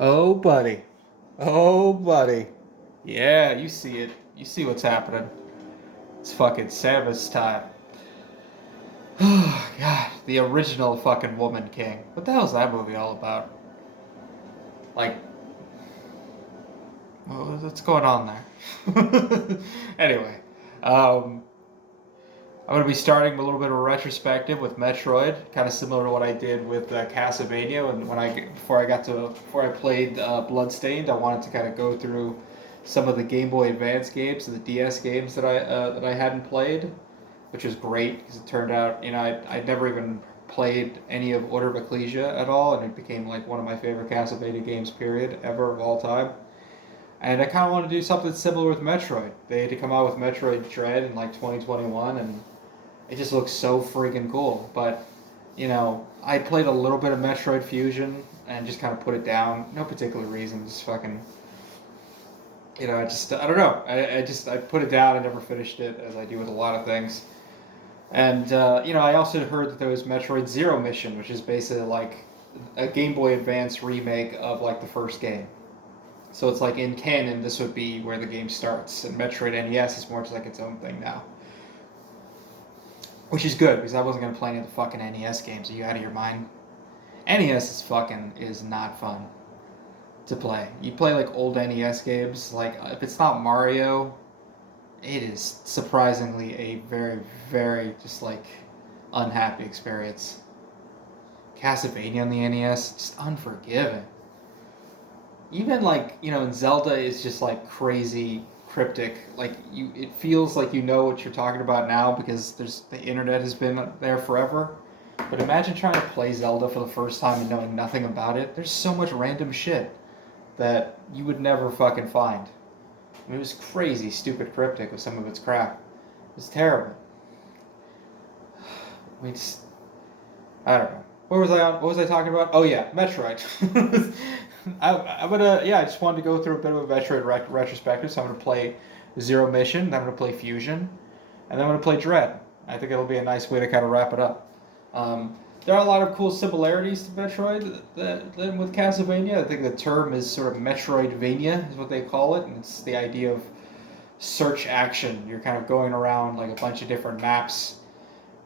Oh, buddy. Oh, buddy. Yeah, you see it. You see what's happening. It's fucking Samus time. Oh, God. The original fucking Woman King. What the hell's that movie all about? Like, what's going on there? Anyway, um, I'm going to be starting a little bit of a retrospective with Metroid, kind of similar to what I did with Castlevania. And before I played Bloodstained, I wanted to kind of go through some of the Game Boy Advance games and the DS games that I hadn't played, which was great because it turned out I'd never even played any of Order of Ecclesia at all, and it became like one of my favorite Castlevania games period ever of all time. And I kind of want to do something similar with Metroid. They had to come out with Metroid Dread in like 2021, and it just looks so freaking cool. But, I played a little bit of Metroid Fusion and just kind of put it down. No particular reason, just fucking, I don't know. I put it down and never finished it, as I do with a lot of things. And, I also heard that there was Metroid Zero Mission, which is basically like a Game Boy Advance remake of like the first game. So it's like in canon, this would be where the game starts, and Metroid NES is more just like its own thing now. Which is good because I wasn't gonna play any of the fucking NES games. Are you out of your mind? NES is not fun to play. You play like old NES games, like if it's not Mario, it is surprisingly a very, very just like unhappy experience. Castlevania on the NES, just unforgiving. Even like in Zelda is just like crazy cryptic. Like it feels like you know what you're talking about now because the internet has been there forever. But imagine trying to play Zelda for the first time and knowing nothing about it. There's so much random shit that you would never fucking find. I mean, it was crazy, stupid cryptic with some of its crap. It was terrible. We just, I don't know. What was I on? What was I talking about? Oh yeah, Metroid. I'm gonna I just wanted to go through a bit of a Metroid retrospective. So I'm gonna play Zero Mission, then I'm gonna play Fusion, and then I'm gonna play Dread. I think it'll be a nice way to kind of wrap it up. There are a lot of cool similarities to Metroid that with Castlevania. I think the term is sort of Metroidvania is what they call it, and it's the idea of search action. You're kind of going around like a bunch of different maps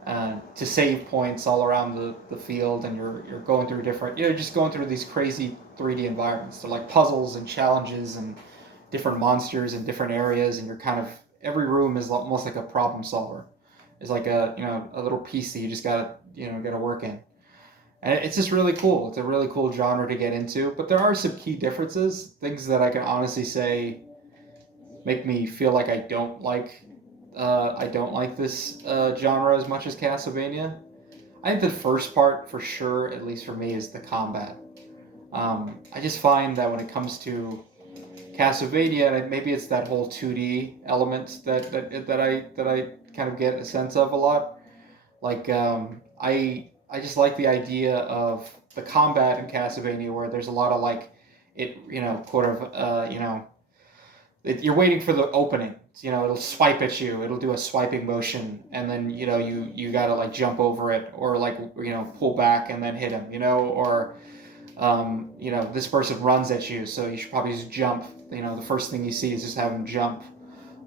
to save points all around the field, and you're going through different, just going through these crazy 3D environments. They're like puzzles and challenges and different monsters in different areas, and you're kind of every room is almost like a problem solver. It's like a little piece that you just gotta work in, and it's just really cool. It's a really cool genre to get into, but there are some key differences, things that I can honestly say make me feel like I don't like this genre as much as Castlevania. I think the first part, for sure, at least for me, is the combat. I just find that when it comes to Castlevania, maybe it's that whole 2D element that I kind of get a sense of a lot. Like I just like the idea of the combat in Castlevania, where there's a lot of like it, sort of you're waiting for the opening. It'll swipe at you. It'll do a swiping motion, and then you gotta like jump over it, or like pull back and then hit him. Or this person runs at you, so you should probably just jump. The first thing you see is just have him jump,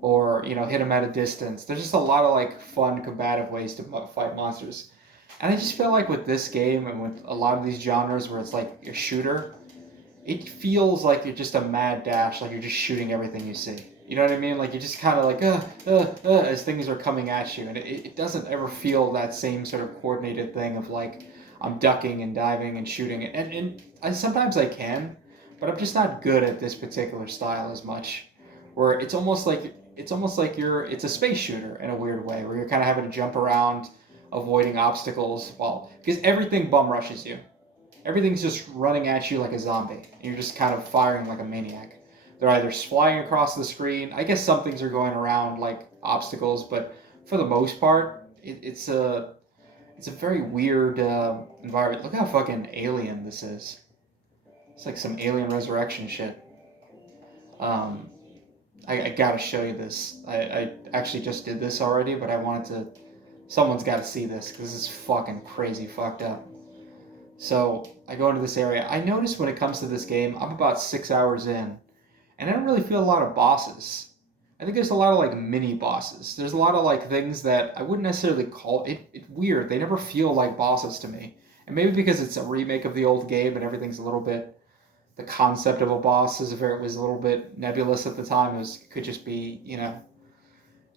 or hit him at a distance. There's just a lot of like fun combative ways to fight monsters, and I just feel like with this game and with a lot of these genres where it's like a shooter, it feels like you're just a mad dash, like you're just shooting everything you see. You know what I mean? Like you're just kind of like as things are coming at you, and it doesn't ever feel that same sort of coordinated thing of like I'm ducking and diving and shooting, and sometimes I can, but I'm just not good at this particular style as much. Where it's almost like it's a space shooter in a weird way, where you're kind of having to jump around, avoiding obstacles, well, because everything bum rushes you. Everything's just running at you like a zombie, and you're just kind of firing like a maniac. They're either flying across the screen. I guess some things are going around like obstacles, but for the most part, it's a very weird environment. Look how fucking alien this is. It's like some alien resurrection shit. Um, I gotta show you this. I actually just did this already, but I wanted to. Someone's got to see this because this is fucking crazy fucked up. So I go into this area. I notice when it comes to this game, I'm about 6 hours in, and I don't really feel a lot of bosses. I think there's a lot of like mini bosses. There's a lot of like things that I wouldn't necessarily call it. It's weird. They never feel like bosses to me, and maybe because it's a remake of the old game and everything's a little bit. The concept of a boss is very was a little bit nebulous at the time. It could just be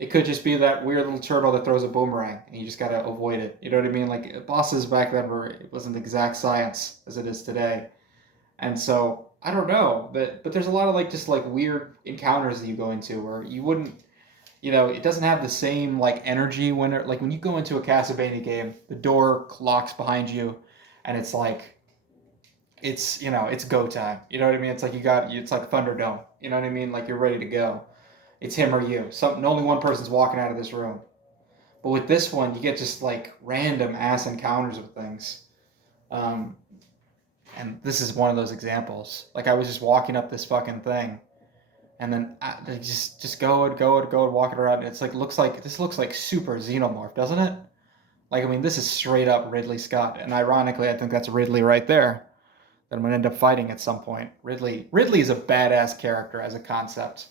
it could just be that weird little turtle that throws a boomerang and you just gotta avoid it. You know what I mean? Like bosses back then were it wasn't exact science as it is today. And so I don't know, but there's a lot of like just like weird encounters that you go into where you wouldn't it doesn't have the same like energy like when you go into a Castlevania game, the door locks behind you and it's like it's go time. You know what I mean? It's like it's like Thunderdome. You know what I mean? Like you're ready to go. It's him or you. Only one person's walking out of this room. But with this one, you get just like random ass encounters with things. Um, and this is one of those examples. Like I was just walking up this fucking thing, and then just go walking around. It's like this looks like super xenomorph, doesn't it? Like I mean, this is straight up Ridley Scott, and ironically, I think that's Ridley right there. That I'm gonna end up fighting at some point. Ridley is a badass character as a concept.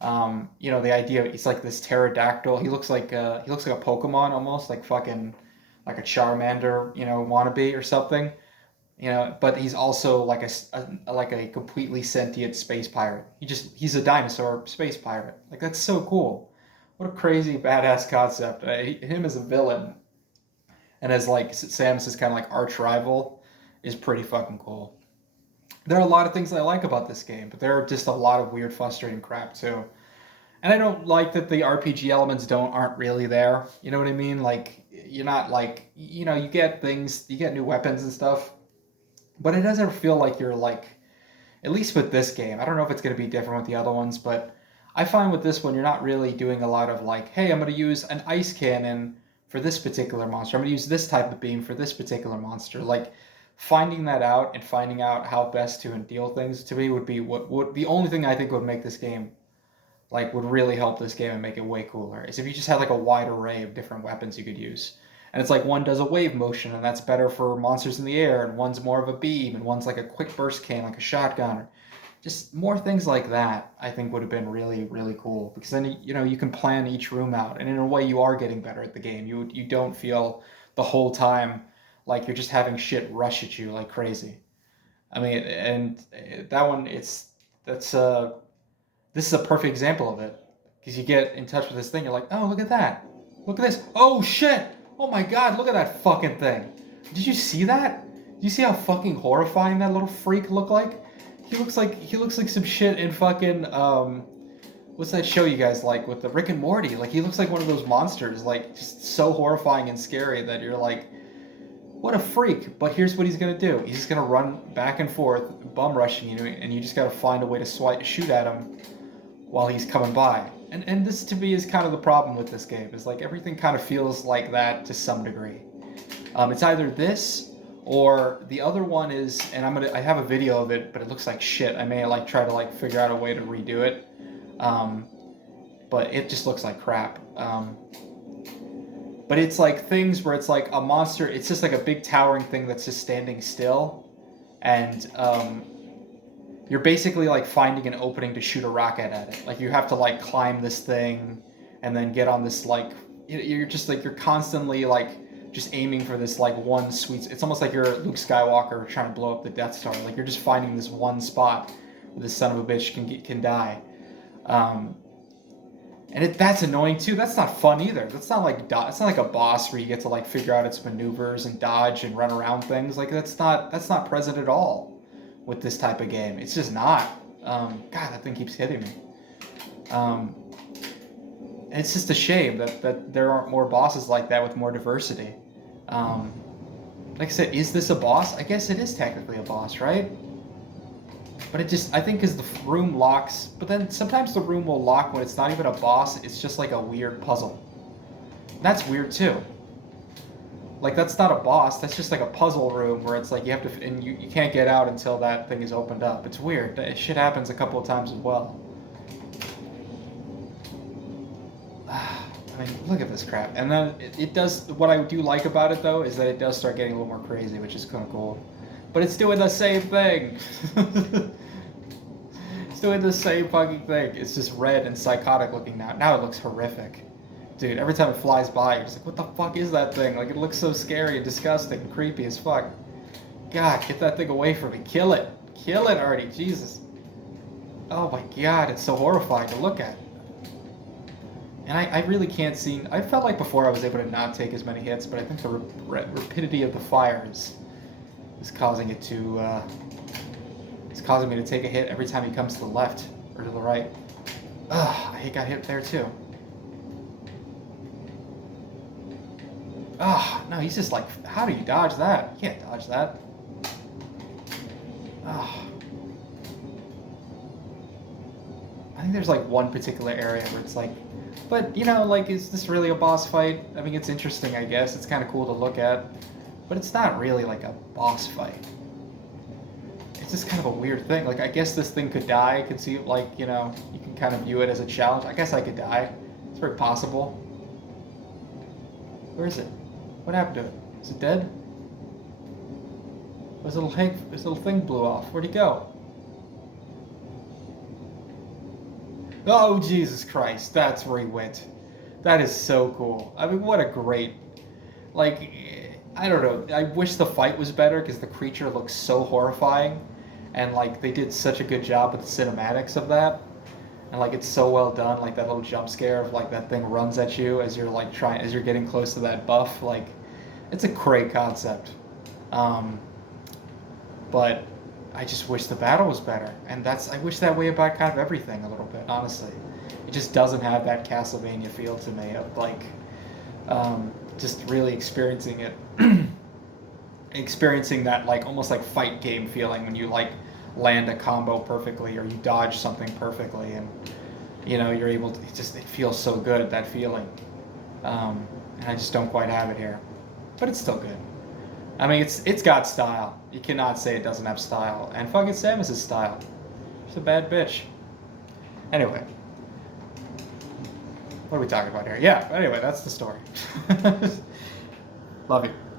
The idea he's like this pterodactyl. He looks like a Pokemon almost, like fucking like a Charmander, wannabe or something. But he's also like a completely sentient space pirate. He's a dinosaur space pirate. Like that's so cool. What a crazy badass concept. Him as a villain and as like Samus's kind of like arch rival is pretty fucking cool. There are a lot of things I like about this game, but there are just a lot of weird, frustrating crap too. And I don't like that the RPG elements aren't really there. You know what I mean? Like you're not like you get things, you get new weapons and stuff, but it doesn't feel like you're like at least with this game. I don't know if it's going to be different with the other ones, but I find with this one you're not really doing a lot of like, hey, I'm going to use an ice cannon for this particular monster. I'm going to use this type of beam for this particular monster. Like finding that out and finding out how best to deal things to me would be what would the only thing I think would make this game like would really help this game and make it way cooler is if you just had like a wide array of different weapons you could use. And it's like one does a wave motion and that's better for monsters in the air and one's more of a beam and one's like a quick burst cannon like a shotgun or just more things like that I think would have been really really cool because then you can plan each room out and in a way you are getting better at the game. You don't feel the whole time like you're just having shit rush at you like crazy. I mean, and that one that's this is a perfect example of it because you get in touch with this thing. You're like, oh, look at that, look at this. Oh shit! Oh my god, look at that fucking thing. Did you see that? Did you see how fucking horrifying that little freak looked like? He looks like some shit in fucking what's that show you guys like with the Rick and Morty? Like he looks like one of those monsters, like just so horrifying and scary that you're like, what a freak. But here's what he's gonna do. He's just gonna run back and forth, bum rushing you, and you just gotta find a way to shoot at him while he's coming by. And this to me is kind of the problem with this game. Is like everything kind of feels like that to some degree. It's either this or the other one is, and I have a video of it, but it looks like shit. I may like try to like figure out a way to redo it, but it just looks like crap. But it's like things where it's like a monster. It's just like a big towering thing that's just standing still, and you're basically like finding an opening to shoot a rocket at it. Like you have to like climb this thing, and then get on this like you're just like you're constantly like just aiming for this like one sweet. It's almost like you're Luke Skywalker trying to blow up the Death Star. Like you're just finding this one spot where this son of a bitch can die. And that's annoying too. That's not fun either. It's not like a boss where you get to like figure out its maneuvers and dodge and run around things. Like that's not present at all with this type of game. It's just not. God, that thing keeps hitting me. And it's just a shame that there aren't more bosses like that with more diversity. Like I said, is this a boss? I guess it is technically a boss, right? But I think because the room locks, but then sometimes the room will lock when it's not even a boss, it's just like a weird puzzle. That's weird too. Like that's not a boss, that's just like a puzzle room where it's like you have to, and you can't get out until that thing is opened up. It's weird. That shit happens a couple of times as well. I mean, look at this crap. And then it does, what I do like about it though, is that it does start getting a little more crazy, which is kind of cool. But it's doing the same thing. It's doing the same fucking thing. It's just red and psychotic looking now. Now it looks horrific. Dude, every time it flies by, you're just like, what the fuck is that thing? Like, it looks so scary and disgusting and creepy as fuck. God, get that thing away from me. Kill it. Kill it already. Jesus. Oh my god, it's so horrifying to look at. And I really can't see... I felt like before I was able to not take as many hits, but I think the rapidity of the fires is causing it to... it's causing me to take a hit every time he comes to the left or to the right. Ugh, I got hit there too. Oh, no, he's just like, how do you dodge that? You can't dodge that. Oh. I think there's like one particular area where it's like, but you know, like, is this really a boss fight? I mean, it's interesting, I guess. It's kind of cool to look at, but it's not really like a boss fight. It's just kind of a weird thing. Like, I guess this thing could die. I could see it, like, you know, you can kind of view it as a challenge. I guess I could die. It's very possible. Where is it? What happened to it? Is it dead? This little thing blew off. Where'd he go? Oh, Jesus Christ. That's where he went. That is so cool. I mean, what a great... Like, I don't know. I wish the fight was better because the creature looks so horrifying. And, like, they did such a good job with the cinematics of that. And, like, it's so well done. Like, that little jump scare of, like, that thing runs at you as you're, like, as you're getting close to that buff. Like, it's a great concept. But I just wish the battle was better. And I wish that way about kind of everything a little bit, honestly. It just doesn't have that Castlevania feel to me of, like, just really experiencing it. Experiencing that, like, almost like fight game feeling when you, like, land a combo perfectly or you dodge something perfectly and, you know, you're able to, it feels so good, that feeling. And I just don't quite have it here. But it's still good. I mean, it's got style. You cannot say it doesn't have style. And fucking Samus' style. She's a bad bitch. Anyway. What are we talking about here? Yeah, anyway, that's the story. Love you.